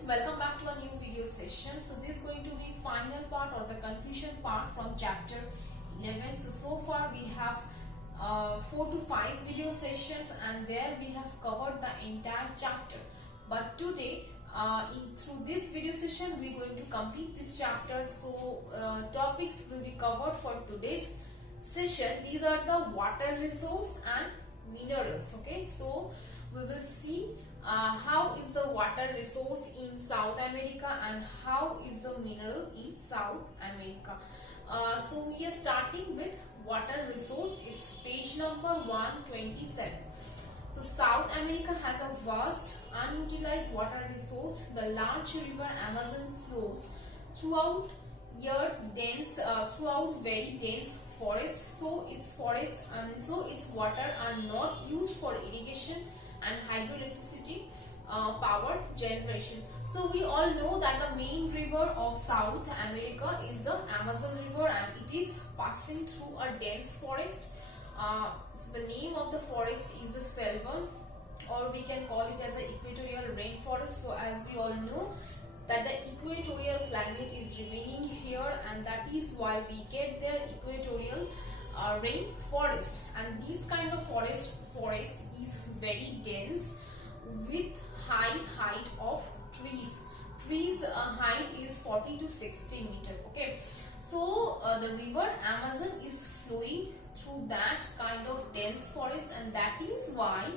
students, welcome back to a new video session. So this is going to be final part or the conclusion part from chapter 11. So far we have 4 to 5 video sessions and there we have covered the entire chapter. But today through this video session we are going to complete this chapter. So topics will be covered for today's session. These are the water resource and minerals. Okay, so we will see how is the water resource in South America and how is the mineral in South America. So we are starting with water resource. It's page number 127. So South America has a vast unutilized water resource. The large river Amazon flows throughout very dense forest. So its water are not used for irrigation and hydroelectricity power generation. So we all know that the main river of South America is the Amazon River and it is passing through a dense forest. So the name of the forest is the selva, or we can call it as the equatorial rainforest. So as we all know that the equatorial climate is remaining here, and that is why we get the equatorial rainforest. And this kind of forest is very dense with high height of trees. Height is 40 to 60 meter. Okay, so the river Amazon is flowing through that kind of dense forest, and that is why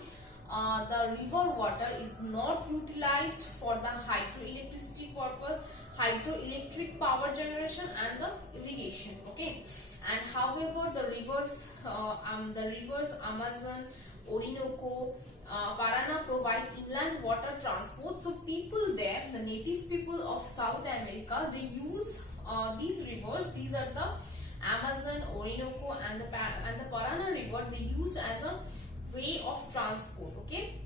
the river water is not utilized for the hydroelectricity purpose, hydroelectric power generation and the irrigation. Okay, and however the rivers Amazon, Orinoco, Parana provide inland water transport. So people there, the native people of South America, they use these rivers. These are the Amazon, Orinoco and the Parana river. They used as a way of transport. Okay,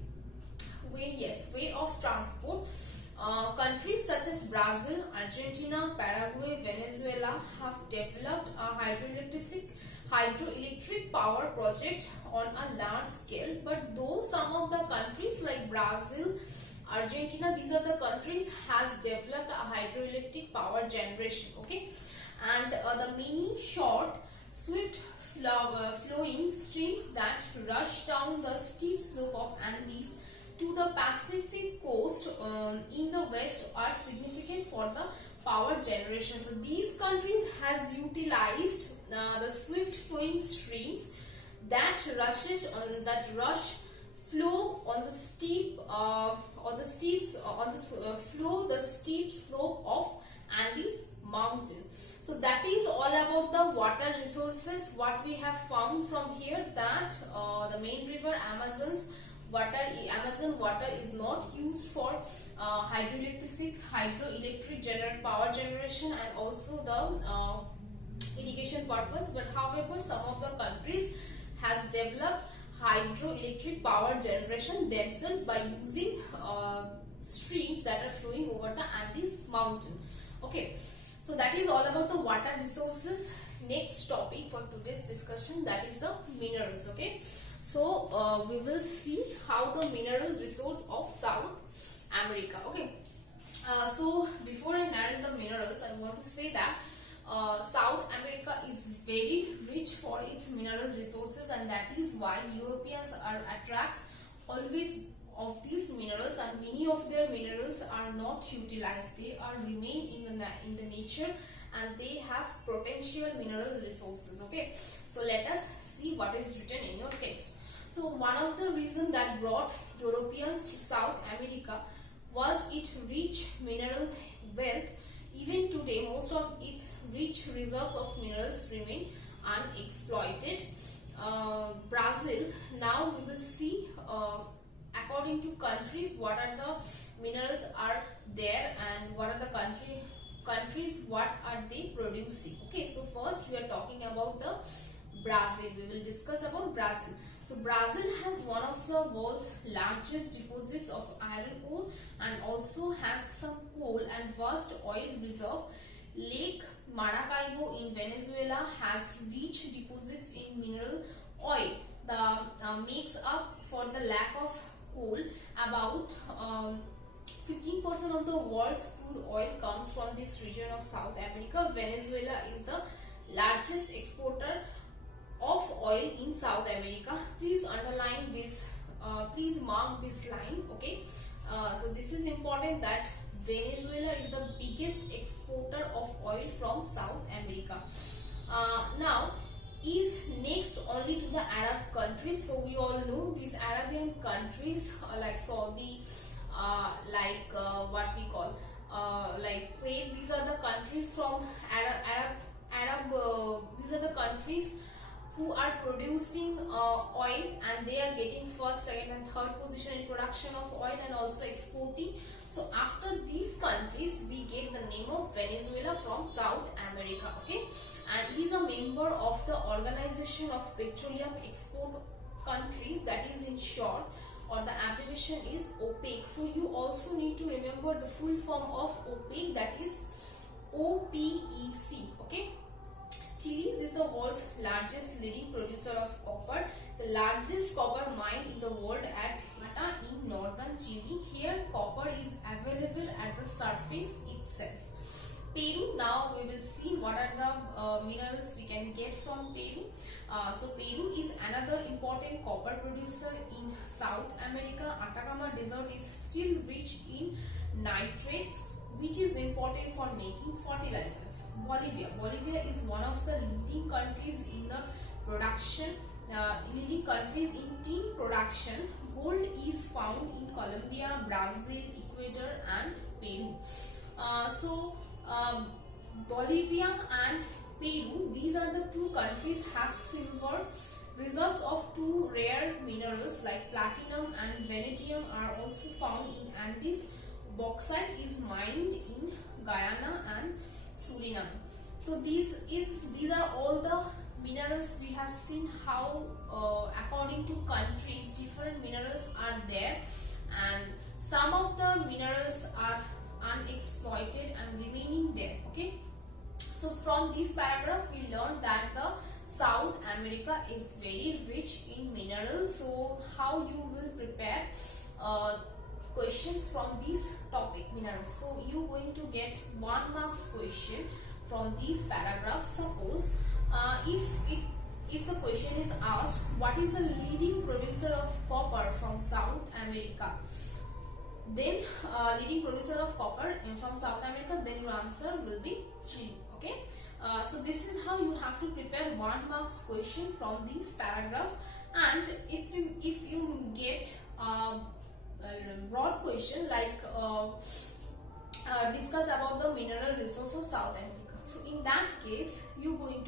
way of transport. Countries such as Brazil, Argentina, Paraguay, Venezuela have developed a hydroelectric power project on a large scale. But though some of the countries like Brazil, Argentina, these are the countries has developed a hydroelectric power generation. Okay, and the many short, swift flowing streams that rush down the steep slope of Andes to the Pacific coast in the west are significant for the power generation. So these countries has utilized the swift flowing streams that flow on the steep slope of Andes mountain. So that is all about the water resources. What we have found from here, that the main river Amazon water is not used for hydroelectric power generation and also the irrigation purpose. But however, some of the countries has developed hydroelectric power generation themselves by using streams that are flowing over the Andes mountain. Okay, so that is all about the water resources. Next topic for today's discussion, that is the minerals. Okay, so we will see how the mineral resource of South America. Okay, so before I narrate the minerals, I want to say that South America is very rich for its mineral resources, and that is why Europeans are attracts always of these minerals, and many of their minerals are not utilized. They are remain in the nature and they have potential mineral resources. Okay, so let us see what is written in your text. So one of the reasons that brought Europeans to South America was its rich mineral wealth. Even today, most of its rich reserves of minerals remain unexploited. Brazil, now we will see according to countries what are the minerals are there and what are the countries what are they producing. Okay, so first we are talking about the Brazil. We will discuss about Brazil. So Brazil has one of the world's largest deposits of iron ore and also has some coal and vast oil reserve. Lake Maracaibo in Venezuela has rich deposits in mineral oil. The makes up for the lack of coal. About 15% of the world's crude oil comes from this region of South America. Venezuela is the largest exporter of oil in South America. Please underline this, please mark this line, okay. So this is important, that Venezuela is the biggest exporter of oil from South America. Now is next only to the Arab countries. So we all know these Arabian countries like Saudi, what we call like Kuwait. These are the countries from Arab. These are the countries who are producing oil, and they are getting first, second and third position in production of oil and also exporting. So after these countries we get the name of Venezuela from South America, okay. And it is a member of the Organization of Petroleum Export Countries, that is in short, or the abbreviation is OPEC. So you also need to remember the full form of OPEC, that is OPEC, okay. Chile is the world's largest leading producer of copper. The largest copper mine in the world at Mata in northern Chile. Here copper is available at the surface itself. Peru, now we will see what are the minerals we can get from Peru. So Peru is another important copper producer in South America. Atacama Desert is still rich in nitrates, which is important for making fertilizers. Bolivia is one of the leading countries in the production, leading countries in tea production. Gold is found in Colombia, Brazil, Ecuador and Peru. Bolivia and Peru, these are the two countries have silver. Reserves of two rare minerals like platinum and vanadium are also found in Andes. Bauxite is mined in Guyana and Suriname. So these are all the minerals we have seen how according to countries different minerals are there, and some of the minerals are unexploited and remaining there, okay. So from this paragraph we learned that the South America is very rich in minerals. So how you will prepare questions from this topic, minerals. So you going to get 1 marks question from these paragraphs. Suppose if the question is asked, what is the leading producer of copper from South America, then leading producer of copper from South America, then your answer will be Chile, okay. So this is how you have to prepare 1 marks question from this paragraph. And if you get broad question like discuss about the mineral resource of South America, so in that case you're going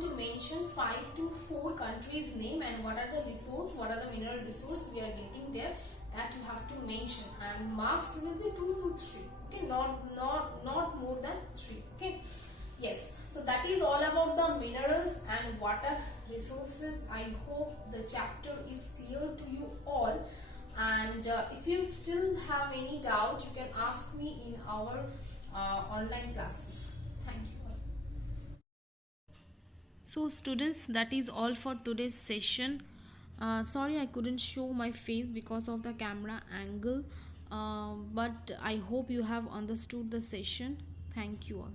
to mention 5 to 4 countries name and what are the resource, what are the mineral resource we are getting there, that you have to mention, and marks will be 2 to 3, okay, not more than 3, okay. Yes, so that is all about the minerals and water resources. I hope the chapter is clear to you all. And if you still have any doubt, you can ask me in our online classes. Thank you. So students, that is all for today's session. Sorry I couldn't show my face because of the camera angle, but I hope you have understood the session. Thank you all.